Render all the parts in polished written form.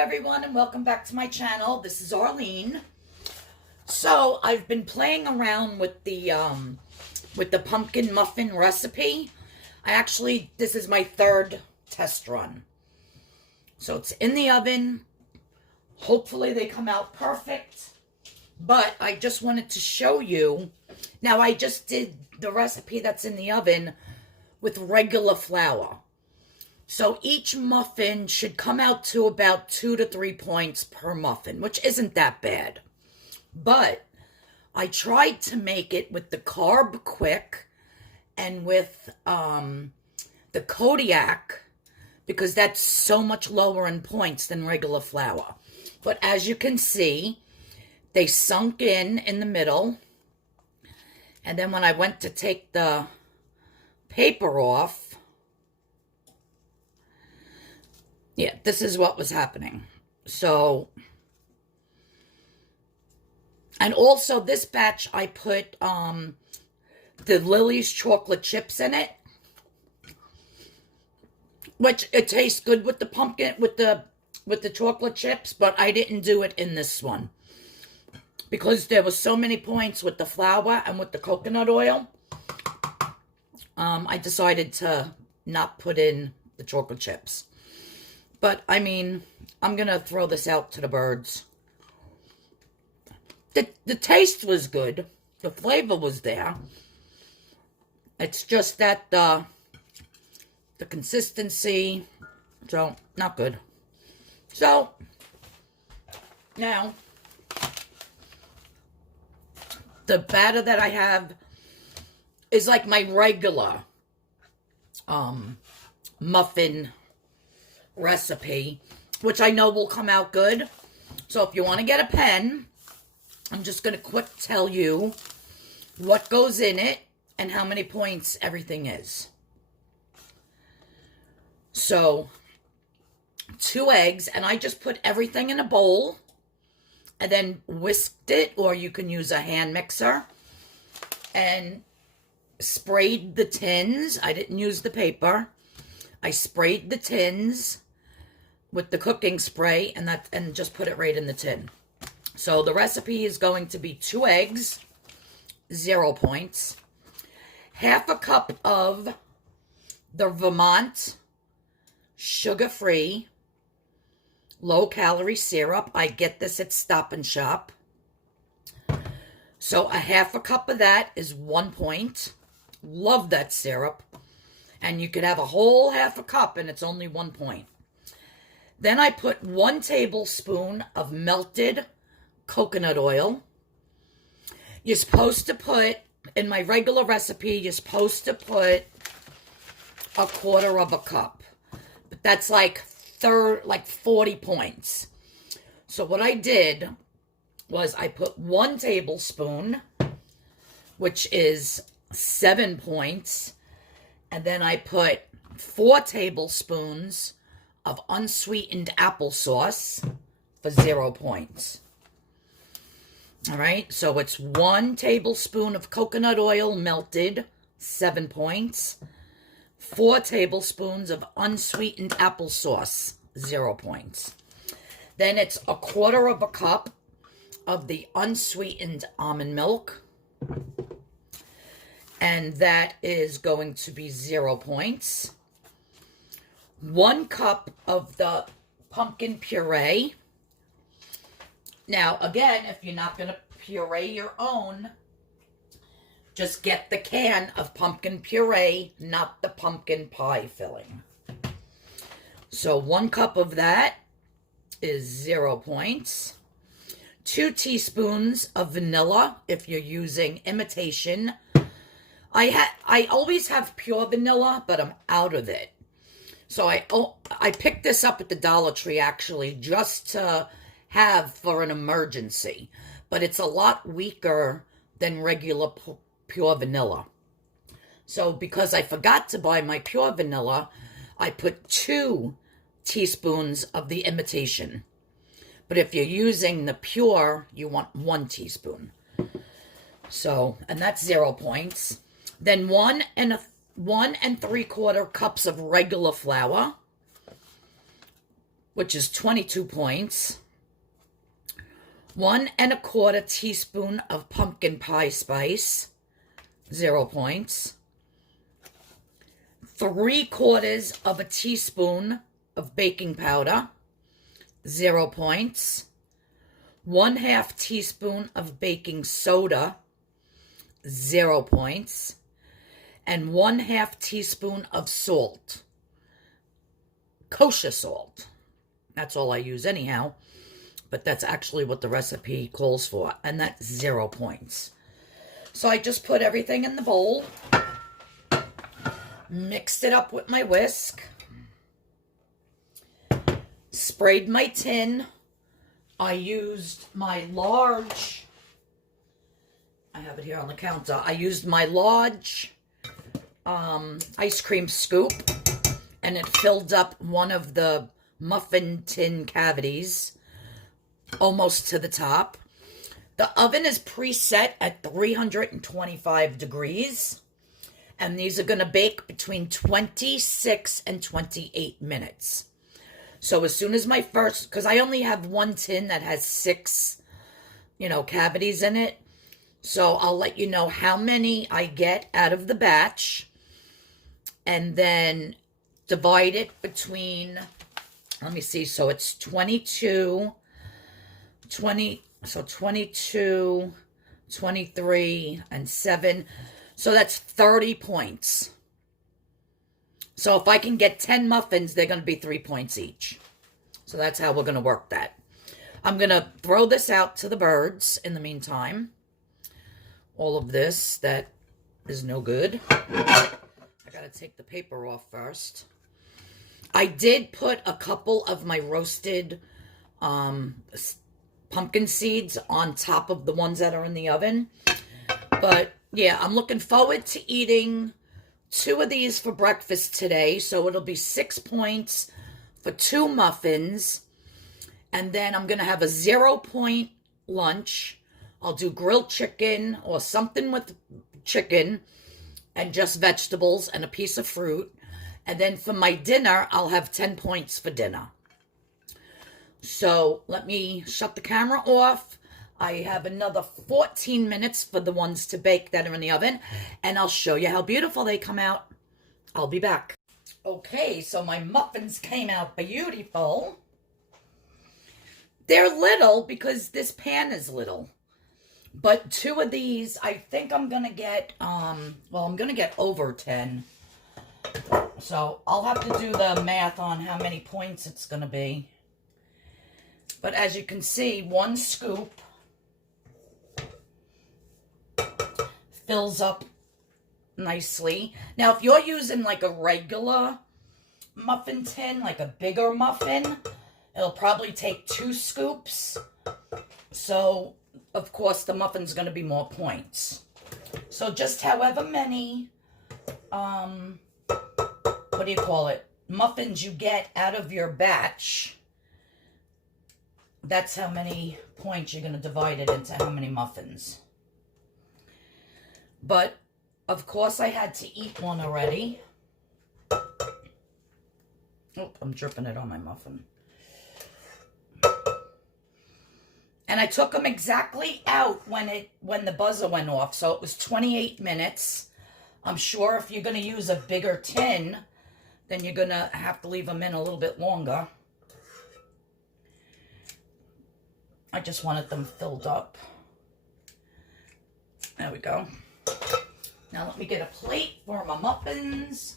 everyone, and welcome back to my channel. This is Arlene. So I've been playing around with the pumpkin muffin recipe. This is my third test run. So it's in the oven. Hopefully they come out perfect. But I just wanted to show you. Now I just did the recipe that's in the oven with regular flour. So each muffin should come out to about 2 to 3 points per muffin, which isn't that bad. But I tried to make it with the Carb Quick and with the Kodiak, because that's so much lower in points than regular flour. But as you can see, they sunk in the middle. And then when I went to take the paper off, yeah, this is what was happening. So, and also this batch I put the Lily's chocolate chips in it, which it tastes good with the pumpkin, with the chocolate chips, but I didn't do it in this one because there was so many points with the flour and with the coconut oil. I decided to not put in the chocolate chips. But, I mean, I'm going to throw this out to the birds. The taste was good. The flavor was there. It's just that the consistency, so, not good. So, now, the batter that I have is like my regular muffin recipe, which I know will come out good. So if you want to get a pen, I'm just going to quick tell you what goes in it and how many points everything is. So 2 eggs, and I just put everything in a bowl and then whisked it, or you can use a hand mixer, and sprayed the tins. I didn't use the paper. I sprayed the tins with the cooking spray and just put it right in the tin. So the recipe is going to be 2 eggs, 0 points, half a cup of the Vermont sugar-free low-calorie syrup. I get this at Stop and Shop. So a half a cup of that is 1 point. Love that syrup. And you could have a whole half a cup and it's only 1 point. Then I put 1 tablespoon of melted coconut oil. You're supposed to put, in my regular recipe, you're supposed to put 1/4 cup. But that's like 40 points. So what I did was I put 1 tablespoon, which is 7 points. And then I put 4 tablespoons of unsweetened applesauce for 0 points. All right, so it's 1 tablespoon of coconut oil melted, 7 points. 4 tablespoons of unsweetened applesauce, 0 points. Then it's 1/4 cup of the unsweetened almond milk, and that is going to be 0 points. 1 cup of the pumpkin puree. Now, again, if you're not going to puree your own, just get the can of pumpkin puree, not the pumpkin pie filling. So 1 cup of that is 0 points. 2 teaspoons of vanilla if you're using imitation. I always have pure vanilla, but I'm out of it. So I picked this up at the Dollar Tree, actually, just to have for an emergency. But it's a lot weaker than regular pure vanilla. So because I forgot to buy my pure vanilla, I put 2 teaspoons of the imitation. But if you're using the pure, you want 1 teaspoon. So, and that's 0 points. Then 1 and 3/4 cups of regular flour. which is 22 points. 1 1/4 teaspoon of pumpkin pie spice, 0 points. 3/4 of a teaspoon of baking powder, 0 points. 1/2 teaspoon of baking soda, 0 points. And 1/2 teaspoon of salt, kosher salt. That's all I use anyhow, but that's actually what the recipe calls for, and that's 0 points. So I just put everything in the bowl, mixed it up with my whisk, sprayed my tin. I used my large, I have it here on the counter, I used my large ice cream scoop, and it filled up one of the muffin tin cavities almost to the top. The oven is preset at 325 degrees, and these are going to bake between 26 and 28 minutes. So as soon as my first, because I only have one tin that has 6, cavities in it, so I'll let you know how many I get out of the batch, and then divide it between, let me see, so it's 22, 23, and 7. So that's 30 points. So if I can get 10 muffins, they're going to be 3 points each. So that's how we're going to work that. I'm going to throw this out to the birds in the meantime. All of this that is no good. I got to take the paper off first. I did put a couple of my roasted pumpkin seeds on top of the ones that are in the oven. But yeah, I'm looking forward to eating 2 of these for breakfast today. So it'll be 6 points for 2 muffins. And then I'm going to have a 0 point lunch. I'll do grilled chicken or something with chicken and just vegetables and a piece of fruit. And then for my dinner, I'll have 10 points for dinner. So let me shut the camera off. I have another 14 minutes for the ones to bake that are in the oven, and I'll show you how beautiful they come out. I'll be back. Okay, so my muffins came out beautiful. They're little because this pan is little. But 2 of these, I think I'm going to get, I'm going to get over 10. So I'll have to do the math on how many points it's going to be. But as you can see, 1 scoop fills up nicely. Now, if you're using like a regular muffin tin, like a bigger muffin, it'll probably take 2 scoops. So, of course, the muffin's going to be more points. So just however many, muffins you get out of your batch, that's how many points you're going to divide it into how many muffins. But, of course, I had to eat one already. Oh, I'm dripping it on my muffin. And I took them exactly out when the buzzer went off. So it was 28 minutes. I'm sure if you're going to use a bigger tin, then you're going to have to leave them in a little bit longer. I just wanted them filled up. There we go. Now let me get a plate for my muffins.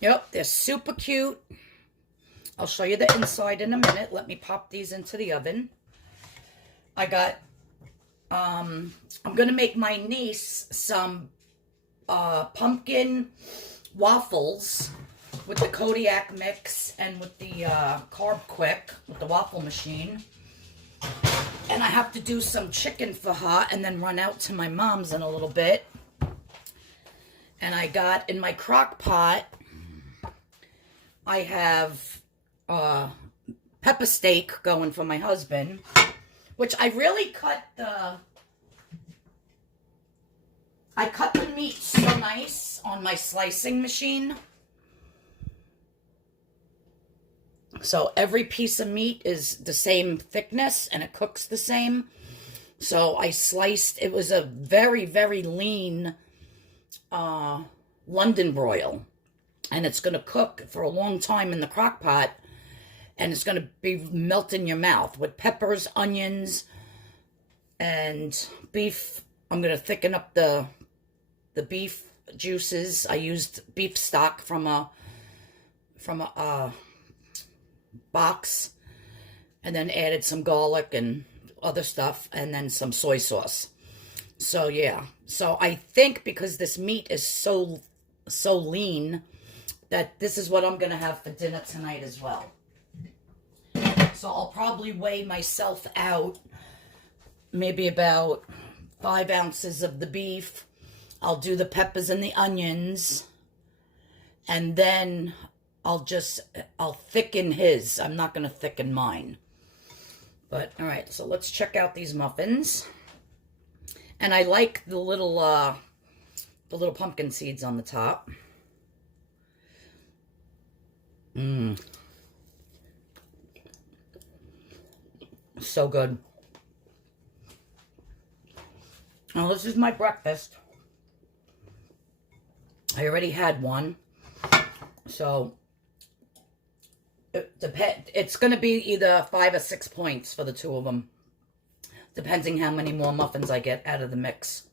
Yep, they're super cute. I'll show you the inside in a minute. Let me pop these into the oven. I got, I'm going to make my niece some pumpkin waffles with the Kodiak mix and with the Carb Quick, with the waffle machine. And I have to do some chicken for her and then run out to my mom's in a little bit. And I got in my crock pot, I have pepper steak going for my husband, which I really cut I cut the meat so nice on my slicing machine. So every piece of meat is the same thickness and it cooks the same. So I sliced, it was a very, very lean London broil. And it's going to cook for a long time in the crock pot. And it's going to be melt in your mouth with peppers, onions, and beef. I'm going to thicken up the beef juices. I used beef stock from a box, and then added some garlic and other stuff, and then some soy sauce. So yeah, so I think because this meat is so lean, that this is what I'm gonna have for dinner tonight as well. So I'll probably weigh myself out maybe about 5 ounces of the beef. I'll do the peppers and the onions, and then I'll thicken his. I'm not going to thicken mine. But, all right, so let's check out these muffins. And I like the little pumpkin seeds on the top. So good. Now, this is my breakfast. I already had one. So it's going to be either 5 or 6 points for the two of them, depending how many more muffins I get out of the mix.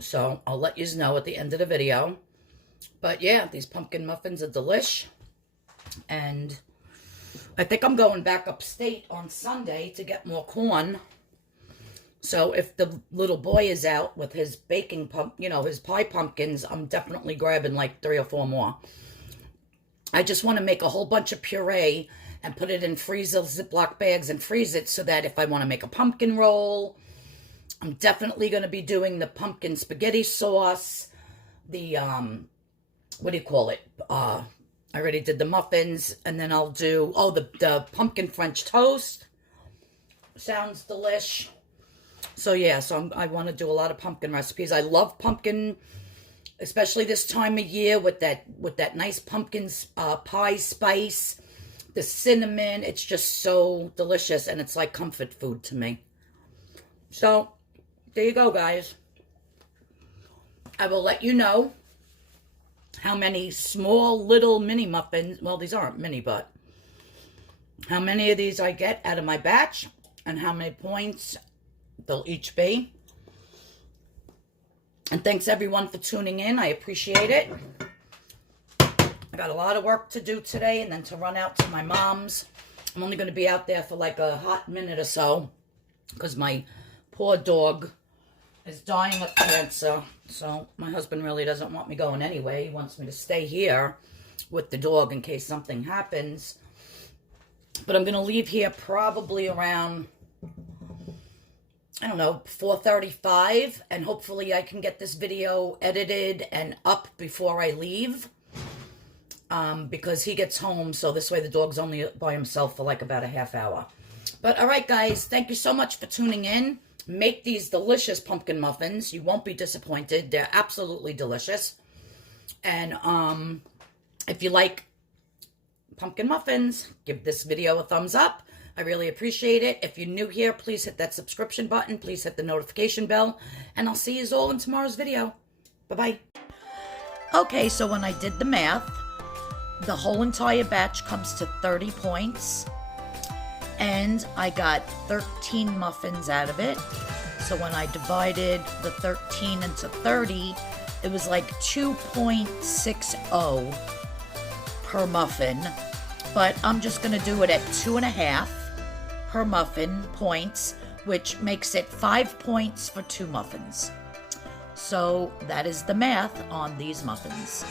So I'll let you know at the end of the video. But yeah, these pumpkin muffins are delish. And I think I'm going back upstate on Sunday to get more corn. So if the little boy is out with his baking his pie pumpkins, I'm definitely grabbing like 3 or 4 more. I just want to make a whole bunch of puree and put it in freezer Ziploc bags and freeze it so that if I want to make a pumpkin roll, I'm definitely going to be doing the pumpkin spaghetti sauce, the, what do you call it? I already did the muffins, and then I'll do, the pumpkin French toast. Sounds delish. So yeah, I want to do a lot of pumpkin recipes. I love pumpkin, especially this time of year with that nice pumpkin pie spice, the cinnamon. It's just so delicious, and it's like comfort food to me. So there you go, guys. I will let you know how many small little mini muffins, well, these aren't mini, but how many of these I get out of my batch and how many points they'll each be. And thanks everyone for tuning in. I appreciate it. I got a lot of work to do today and then to run out to my mom's. I'm only going to be out there for like a hot minute or so because my poor dog is dying of cancer. So my husband really doesn't want me going anyway. He wants me to stay here with the dog in case something happens. But I'm going to leave here probably around, I don't know, 4:35, and hopefully I can get this video edited and up before I leave, because he gets home, so this way the dog's only by himself for like about a half hour. But all right, guys, thank you so much for tuning in. Make these delicious pumpkin muffins. You won't be disappointed. They're absolutely delicious. And if you like pumpkin muffins, give this video a thumbs up. I really appreciate it. If you're new here, please hit that subscription button. Please hit the notification bell. And I'll see you all in tomorrow's video. Bye-bye. Okay, so when I did the math, the whole entire batch comes to 30 points. And I got 13 muffins out of it. So when I divided the 13 into 30, it was like 2.60 per muffin. But I'm just going to do it at 2.5 per muffin points, which makes it 5 points for 2 muffins. So that is the math on these muffins.